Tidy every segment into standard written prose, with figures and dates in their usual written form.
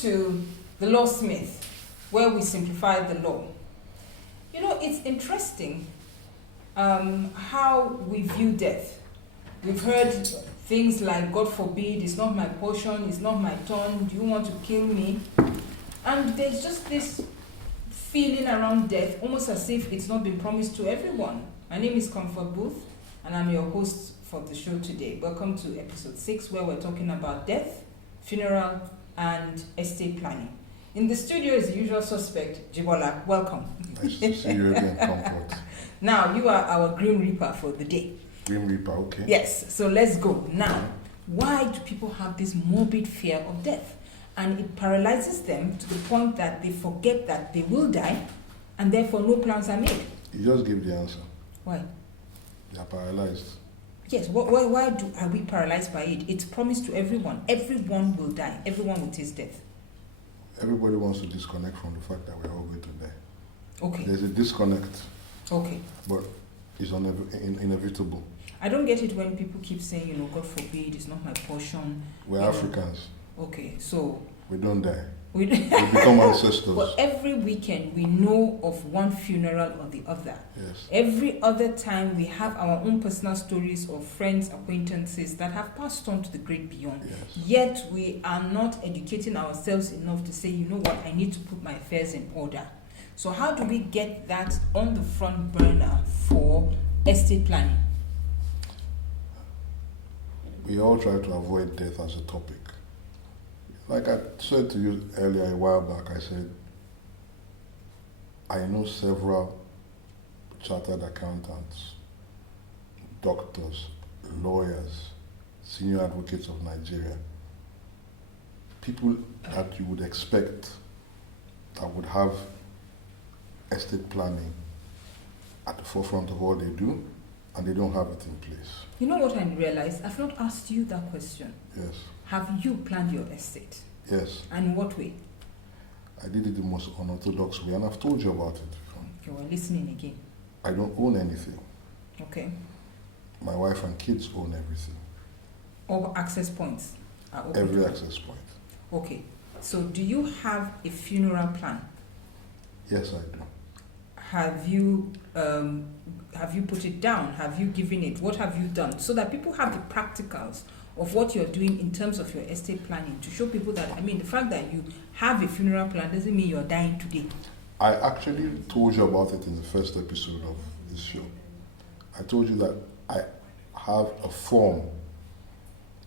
to the Lawsmyth, where we simplify the law. You know, it's interesting how we view death. We've heard things like, God forbid, it's not my portion, it's not my turn, do you want to kill me? And there's just this feeling around death, almost as if it's not been promised to everyone. My name is Comfort Booth, and I'm your host for the show today. Welcome to episode 6, where we're talking about death, funeral, and estate planning. In the studio is the usual suspect, Jibola. Welcome. Nice to see you again, Comfort. Now, you are our Grim Reaper for the day. Grim Reaper, okay. Yes, so let's go. Now, why do people have this morbid fear of death? And it paralyzes them to the point that they forget that they will die, and therefore no plans are made. You just gave the answer. Why? They are paralyzed. Yes, why are we paralyzed by it? It's promised to everyone. Everyone will die. Everyone will taste death. Everybody wants to disconnect from the fact that we're all going to die. Okay. There's a disconnect. Okay. But it's inevitable. I don't get it when people keep saying, you know, God forbid, it's not my portion. We're Africans. Okay, so... We don't die. We become ancestors. But every weekend we know of one funeral or the other. Yes. Every other time we have our own personal stories of friends, acquaintances that have passed on to the great beyond. Yes. Yet we are not educating ourselves enough to say, you know what, I need to put my affairs in order. So how do we get that on the front burner for estate planning? We all try to avoid death as a topic. Like I said to you earlier a while back, I said, I know several chartered accountants, doctors, lawyers, senior advocates of Nigeria, people that you would expect that would have estate planning at the forefront of what they do, and they don't have it in place. You know what I realized? I've not asked you that question. Yes. Have you planned your estate? Yes. And in what way? I did it the most unorthodox way, and I've told you about it before. You were listening again. I don't own anything. Okay. My wife and kids own everything. All access points are open. Every access point. Okay. So do you have a funeral plan? Yes, I do. Have you put it down? Have you given it? What have you done? So that people have the practicals of what you're doing in terms of your estate planning, to show people that, I mean, the fact that you have a funeral plan doesn't mean you're dying today. I actually told you about it in the first episode of this show. I told you that I have a form,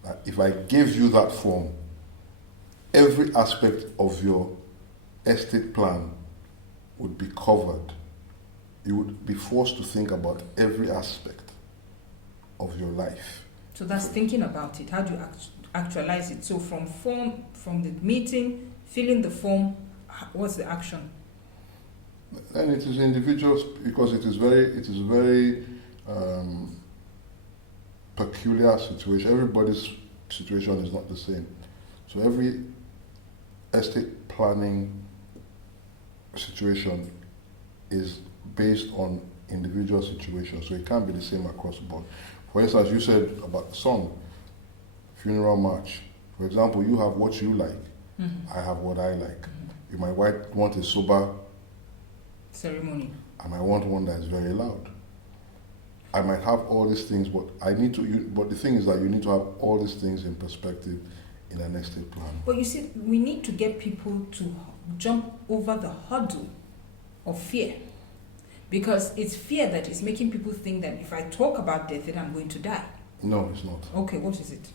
that if I gave you that form, every aspect of your estate plan would be covered. You would be forced to think about every aspect of your life. So that's thinking about it. How do you actualize it? So from the meeting, filling the form, what's the action? And it is individuals, because it is very peculiar situation. Everybody's situation is not the same. So every estate planning situation is based on individual situations, so it can't be the same across the board. For instance, you said about the song, funeral march. For example, you have what you like. Mm-hmm. I have what I like. Mm-hmm. You might want a sober ceremony. I might want one that is very loud. I might have all these things, but but the thing is that you need to have all these things in perspective in an estate plan. But you see, we need to get people to jump over the hurdle of fear. Because it's fear that is making people think that if I talk about death, then I'm going to die. No, it's not. Okay, what is it?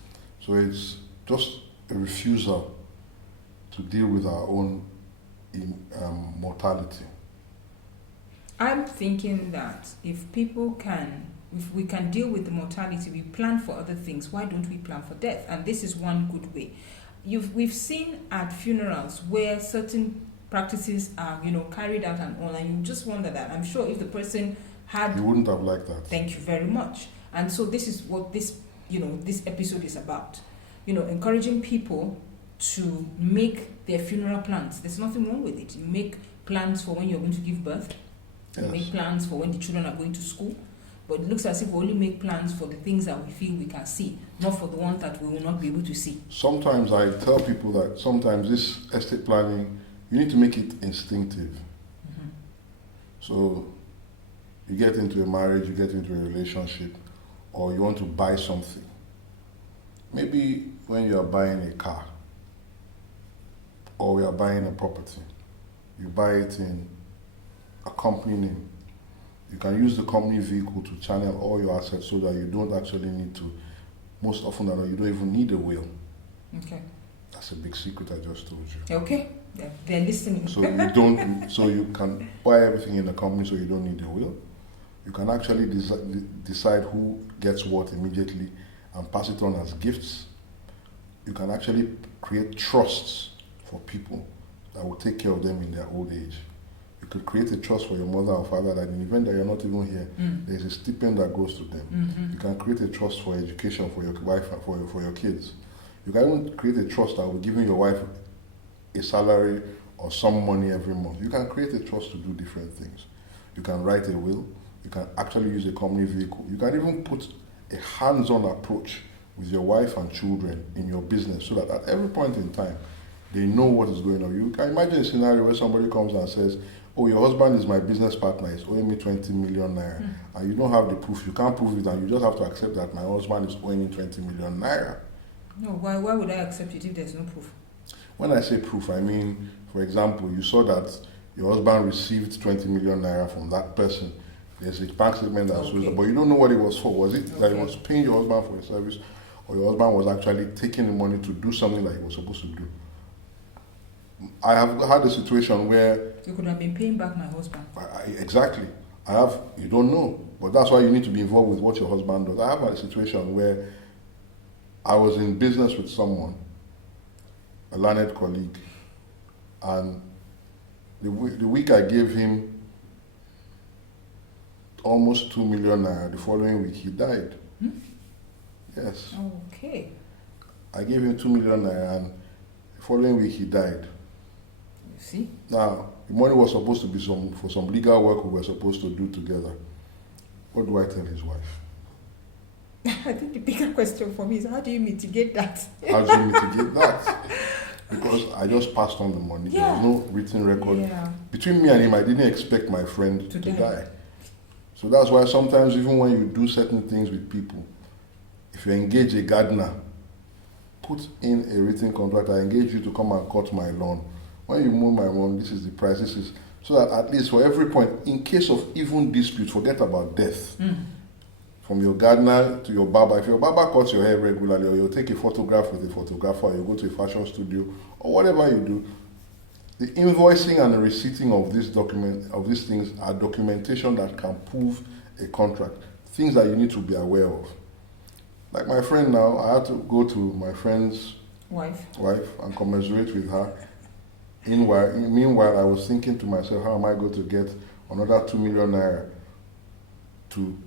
So it's just a refusal to deal with our own mortality. I'm thinking that if we can deal with the mortality, we plan for other things. Why don't we plan for death? And this is one good way. We've seen at funerals where certain practices are, carried out and all, and you just wonder that. I'm sure if the person had... You wouldn't have liked that. Thank you very much. And so this is what this episode is about. Encouraging people to make their funeral plans. There's nothing wrong with it. You make plans for when you're going to give birth. You make plans for when the children are going to school. But it looks as if we only make plans for the things that we feel we can see, not for the ones that we will not be able to see. Sometimes I tell people that sometimes this estate planning, you need to make it instinctive. So you get into a marriage, you get into a relationship, or you want to buy something. Maybe when you are buying a car, or you are buying a property, you buy it in a company name. You can use the company vehicle to channel all your assets so that you don't actually need to, most often than not, you don't even need a will. Okay. That's a big secret I just told you. Okay. They're listening. So you don't. So you can buy everything in the company, so you don't need a will. You can actually decide who gets what immediately and pass it on as gifts. You can actually create trusts for people that will take care of them in their old age. You could create a trust for your mother or father that in the event that you're not even here, there's a stipend that goes to them. You can create a trust for education for your wife and for your kids. You can even create a trust that will give your wife a salary or some money every month. You can create a trust to do different things. You can write a will. You can actually use a company vehicle. You can even put a hands-on approach with your wife and children in your business so that at every point in time, they know what is going on. You can imagine a scenario where somebody comes and says, oh, your husband is my business partner, he's owing me 20 million naira. And you don't have the proof, you can't prove it, and you just have to accept that my husband is owing me 20 million naira. No, why would I accept it if there's no proof? When I say proof, I mean, for example, you saw that your husband received 20 million naira from that person. There's a bank statement that shows that, but you don't know what it was for. Was it that he was paying your husband for a service, or your husband was actually taking the money to do something that he was supposed to do? I have had a situation where you could have been paying back my husband. Exactly. You don't know, but that's why you need to be involved with what your husband does. I have had a situation where I was in business with someone, a learned colleague, and the week I gave him almost 2 million naira, the following week he died. Yes. Okay. I gave him 2 million naira, and the following week he died. You see? Now, the money was supposed to be for some legal work we were supposed to do together. What do I tell his wife? I think the bigger question for me is, how do you mitigate that? How do you mitigate that? Because I just passed on the money. Yeah. There was no written record. Yeah. Between me and him, I didn't expect my friend to die. So that's why sometimes even when you do certain things with people, if you engage a gardener, put in a written contract. I engage you to come and cut my lawn. When you mow my lawn, this is the price. This is so that at least for every point, in case of even dispute, forget about death. From your gardener to your barber. If your barber cuts your hair regularly, or you'll take a photograph with a photographer, or you go to a fashion studio, or whatever you do, the invoicing and the receipting of these things are documentation that can prove a contract. Things that you need to be aware of. Like my friend now, I had to go to my friend's wife and commiserate with her. Meanwhile, I was thinking to myself, how am I going to get another 2 million naira to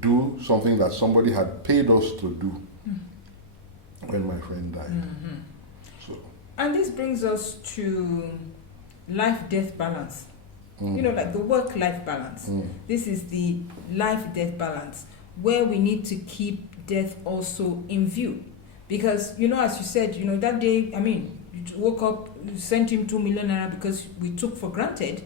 do something that somebody had paid us to do when my friend died. So, and this brings us to life-death balance. You know, like the work-life balance. This is the life-death balance, where we need to keep death also in view. Because, you know, as you said, you know, that day, I mean, you woke up, you sent him 2 million naira because we took for granted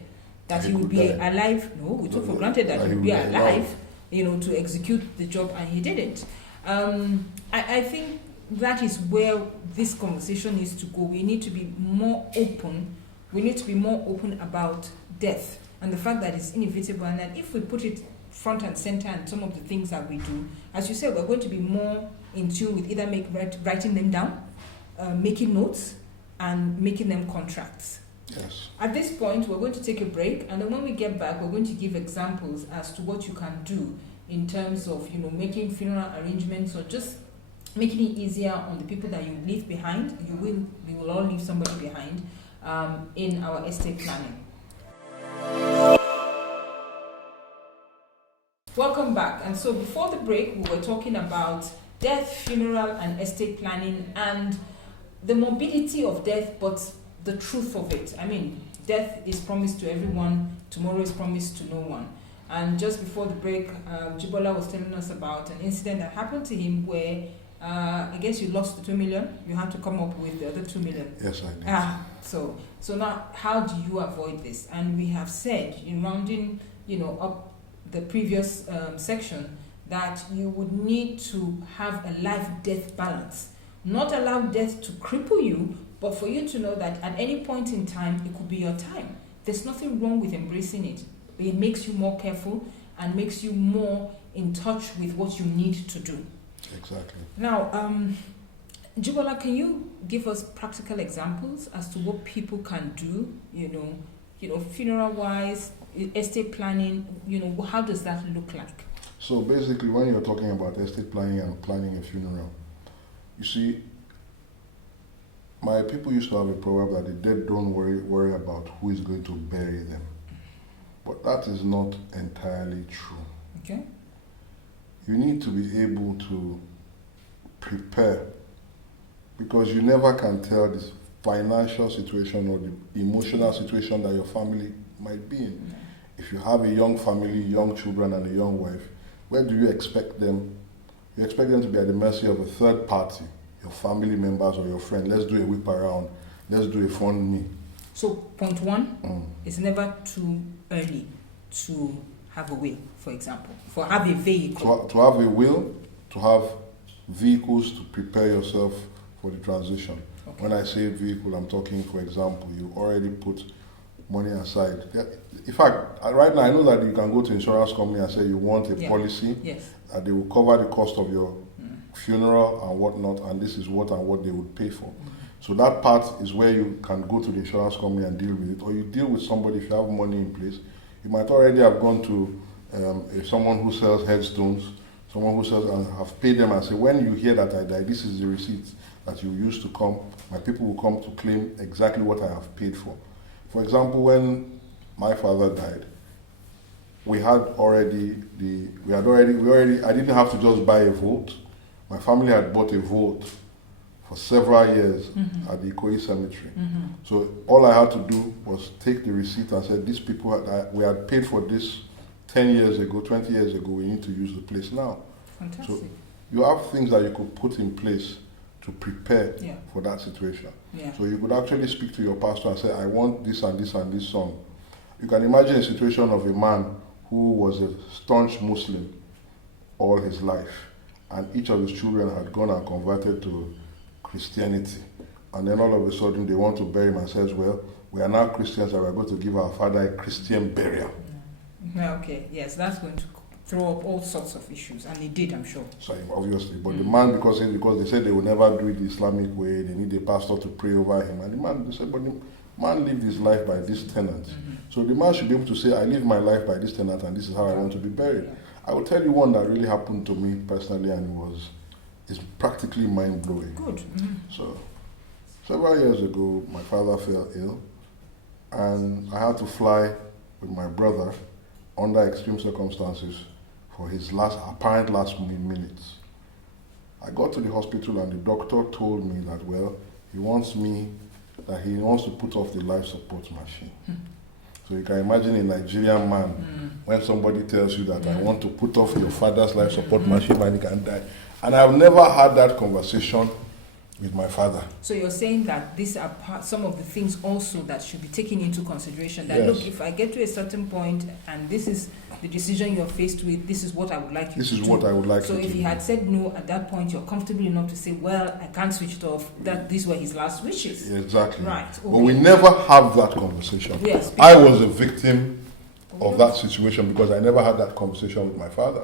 that he would be alive. No, we took for granted that he would be alive, you know, to execute the job, and he didn't. I think that is where this conversation needs to go. We need to be more open. We need to be more open about death and the fact that it's inevitable, and that if we put it front and center and some of the things that we do, as you said, we're going to be more in tune with either writing them down, making notes, and making them contracts. yes. At this point, we're going to take a break, and then when we get back, we're going to give examples as to what you can do in terms of, you know, making funeral arrangements or just making it easier on the people that you leave behind. You will all leave somebody behind in our estate planning. Welcome back. And so before the break, we were talking about death, funeral, and estate planning, and the morbidity of death, but the truth of it. I mean, death is promised to everyone, tomorrow is promised to no one. And just before the break, Jibola was telling us about an incident that happened to him where I guess you lost the 2 million. You had to come up with the other 2 million. Yes, I did. So now, how do you avoid this? And we have said, in rounding, up the previous section, that you would need to have a life-death balance. Not allow death to cripple you, but for you to know that at any point in time, it could be your time. There's nothing wrong with embracing it. It makes you more careful and makes you more in touch with what you need to do. Exactly. Now, Jibola, can you give us practical examples as to what people can do, funeral-wise, estate planning, how does that look like? So basically, when you're talking about estate planning and planning a funeral, you see, my people used to have a proverb that the dead don't worry about who is going to bury them. But that is not entirely true. Okay. You need to be able to prepare, because you never can tell the financial situation or the emotional situation that your family might be in. Mm-hmm. If you have a young family, young children, and a young wife, where do you expect them? You expect them to be at the mercy of a third party, your family members or your friend. Let's do a whip around. Let's do a fund me. So point one, it's never too early to have a will, for example, for have a vehicle. To have a will, to have vehicles to prepare yourself for the transition. Okay. When I say vehicle, I'm talking, for example, you already put money aside. In fact, right now I know that you can go to insurance company and say you want a policy that they will cover the cost of your funeral and whatnot, and this is what and what they would pay for. So that part is where you can go to the insurance company and deal with it, or you deal with somebody. If you have money in place, you might already have gone to someone who sells headstones, someone who sells, and have paid them and say, when you hear that I die, this is the receipt that you used to come. My people will come to claim exactly what I have paid for. For example, when my father died, I didn't have to just buy a vote. My family had bought a vote for several years at the Ikoyi Cemetery. So all I had to do was take the receipt and say, these people, we had paid for this 10 years ago, 20 years ago, we need to use the place now. Fantastic. So you have things that you could put in place to prepare for that situation. Yeah. So you could actually speak to your pastor and say, I want this and this and this song. You can imagine a situation of a man who was a staunch Muslim all his life, and each of his children had gone and converted to Christianity. And then all of a sudden they want to bury him and says, well, we are now Christians and we are going to give our father a Christian burial. Okay, yes, that's going to throw up all sorts of issues, and it did, I'm sure. So obviously, but the man, because they said they will never do it the Islamic way, they need a pastor to pray over him, and the man, they said, but the man lived his life by this tenet. So the man should be able to say, I live my life by this tenet, and this is how I want to be buried. Yeah. I will tell you one that really happened to me personally, and it's practically mind-blowing. Good. So several years ago, my father fell ill, and I had to fly with my brother under extreme circumstances for his apparent last minutes. I got to the hospital and the doctor told me that, well, he wants to put off the life support machine. So you can imagine a Nigerian man when somebody tells you that I want to put off your father's life support machine and he can die. And I've never had that conversation with my father. So you're saying that these are some of the things also that should be taken into consideration. That look, if I get to a certain point and this is the decision you're faced with, this is what I would like you to do. This is what I would like you to do. So if he had said no at that point, you're comfortable enough to say, well, I can't switch it off. That these were his last wishes. Exactly. Right. Okay. But we never have that conversation. Yes. I was a victim of that situation because I never had that conversation with my father.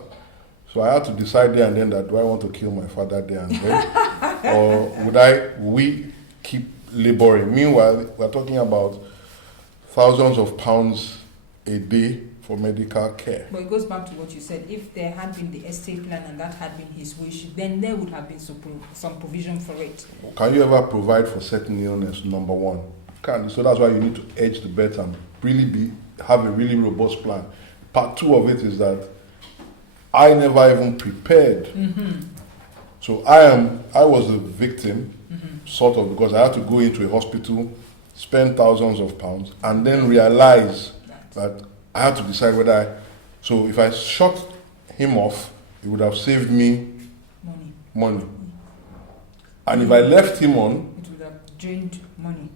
So I had to decide there and then that do I want to kill my father there and then, or would we keep laboring? Meanwhile, we're talking about thousands of pounds a day for medical care. But it goes back to what you said. If there had been the estate plan and that had been his wish, then there would have been some provision for it. Can you ever provide for certain illness? Number one, can't. So that's why you need to edge the bet and really have a really robust plan. Part two of it is that I never even prepared. So I was a victim, sort of, because I had to go into a hospital, spend thousands of pounds, and then realize that I had to decide whether So if I shut him off, it would have saved me money. And if I left him on, it would have drained money.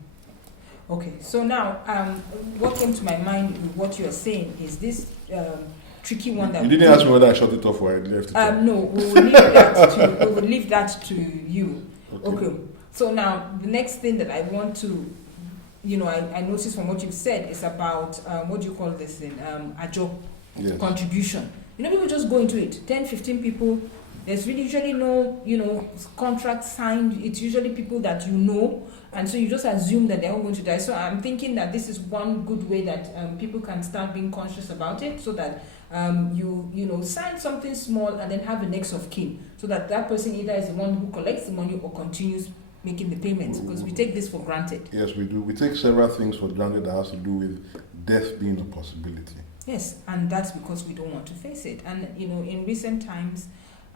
Okay, so now what came to my mind with what you are saying is this tricky one that you didn't ask me whether I shut it off or I left it on. No, we will leave that to you. Okay. So now the next thing that I want to, I noticed from what you've said is about what do you call this thing? A job contribution. People just go into it. 10, 15 people. There's really usually no, contract signed. It's usually people that you know, and so you just assume that they're all going to die. So I'm thinking that this is one good way that people can start being conscious about it, so that you sign something small and then have a next of kin, so that person either is the one who collects the money or continues making the payments, because we take this for granted. Yes, we do. We take several things for granted that has to do with death being a possibility. Yes, and that's because we don't want to face it. And in recent times,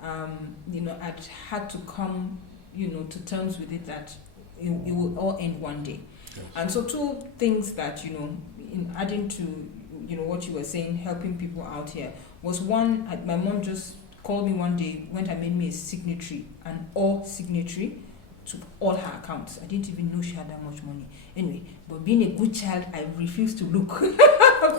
I'd had to come, to terms with it that it will all end one day. Yes. And so two things that, in adding to, what you were saying, helping people out here, was one, my mom just called me one day, went and made me a signatory, an all signatory to all her accounts. I didn't even know she had that much money. Anyway, but being a good child, I refused to look.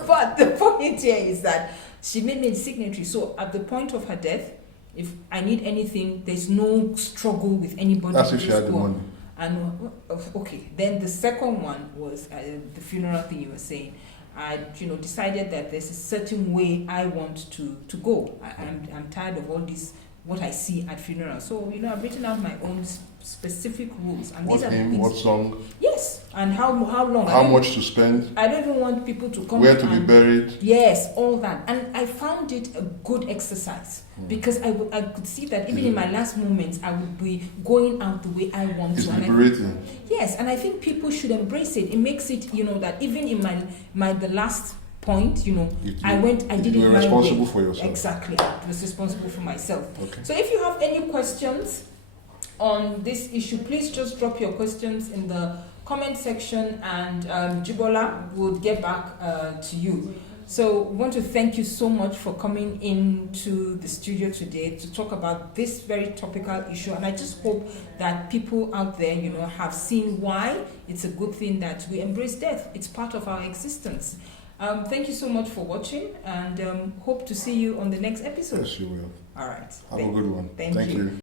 But the point here is that she made me a signatory. So at the point of her death, if I need anything, there's no struggle with anybody. That's if she had the money. And okay, then the second one was the funeral thing you were saying. I decided that there's a certain way I want to go. I'm tired of all this, what I see at funerals. So I've written out my own specific rules. And what these are hymn, things, what song? Yes, and how long? How much to spend? I don't even want people to come. Where to be buried? Yes, all that. And I found it a good exercise because I could see that even in my last moments, I would be going out the way I want it's to. Liberating. Yes, and I think people should embrace it. It makes it, that even in the last point, I did it my way. You're responsible for yourself. Exactly. I was responsible for myself. Okay. So if you have any questions on this issue, please just drop your questions in the comment section, and Jibola will get back to you. So we want to thank you so much for coming into the studio today to talk about this very topical issue. And I just hope that people out there, have seen why it's a good thing that we embrace death. It's part of our existence. Thank you so much for watching, and hope to see you on the next episode. Yes, you will. All right. Have a good one. Thank you.